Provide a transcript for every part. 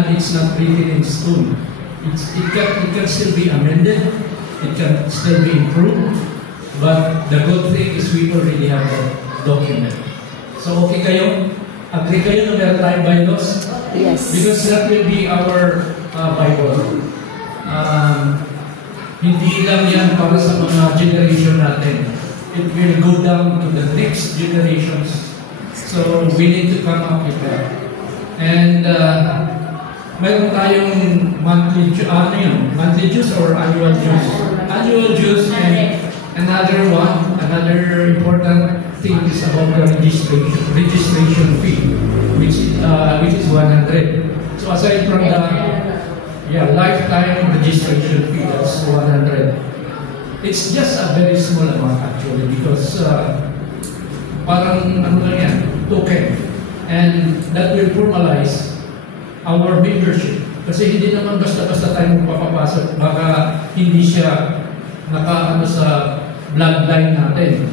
hand, it's not written in stone. It can still be amended, it can still be improved, but the good thing is we already have the document. So okay kayo? Agree kayo na meron tayong bylaws? Yes. Because that will be our Bible. Hindi lang yan para sa mga generation natin. It will go down to the next generations. So we need to come up with that. And mayroon tayong monthly dues or annual dues? Annual dues, and another important thing is about the registration fee, which is 100. So aside from the lifetime registration fee, that's 100. It's just a very small amount actually, because parang ano lang yan, token, and that will formalize our membership. Kasi hindi naman basta-basta tayo magpapapasok, baka hindi siya nakaano sa bloodline natin.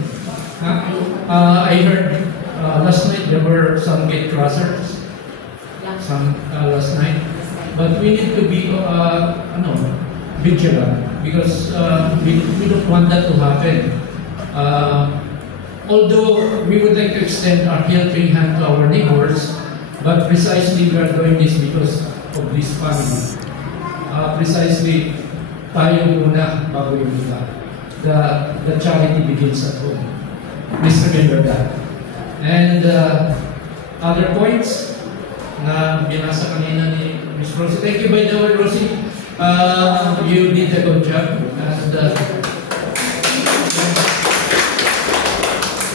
I heard last night there were some gate crossers, last night, but we need to be vigilant, because we don't want that to happen. Although we would like to extend our helping hand to our neighbors, but precisely we are doing this because of this family. Precisely, tayo muna bago yung iba. The charity begins at home. Please remember that. And other points na binasa kanina ni Ms. Rosie. Thank you, by the way, Rosie. You did a good job. And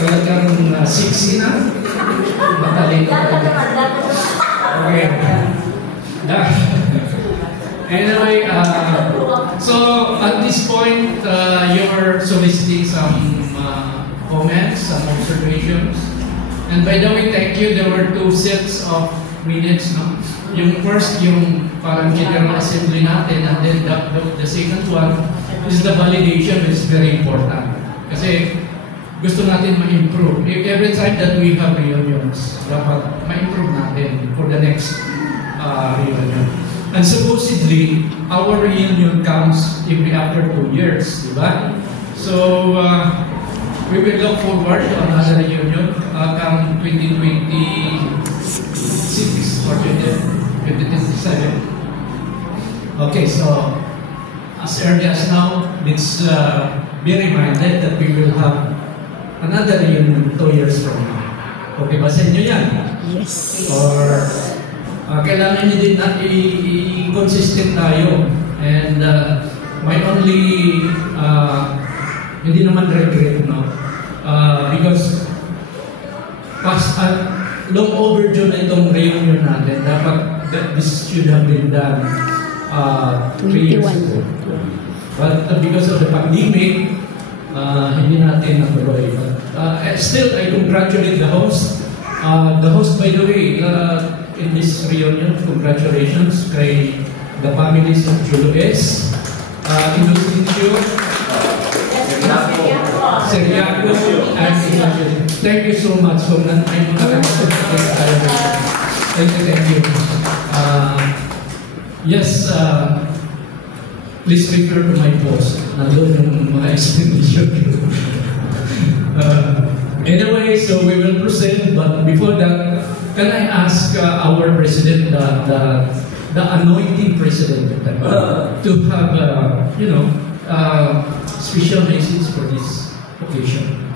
talagang 60 na. Matalino talaga. Okay. Anyway, so at this point, you're soliciting some comments, some observations. And by the way, thank you. There were 2 sets of minutes, no? Yung first, yung parang General Assembly natin, and then the second one is the validation, which is very important. Kasi gusto natin ma-improve. Every time that we have reunions, dapat ma-improve natin for the next reunion. And supposedly, our reunion comes every after 2 years, di ba? So, we will look forward to another reunion come 2026 or 2027. Okay, so as early as now, let's be reminded that we will have another reunion 2 years from now. Okay ba sa inyo yan? Yes. Or kailangan nyo din na i-consistent tayo. And my only, hindi naman regret, no? Because long overdue na itong reunion natin. Dapat this should have been done 3 years ago. But because of the pandemic, hindi natin natuloy. Still, I congratulate the host. The host, by the way, in this reunion, congratulations kay the families of Juloes, Inocencio, Seriaco, and Evangeline. Thank you so much. So, thank you. Yes, please refer to my post. Nandun yung mga explanation. Anyway, so we will proceed, but before that, can I ask our president, the anointing president, to have, special message for this occasion?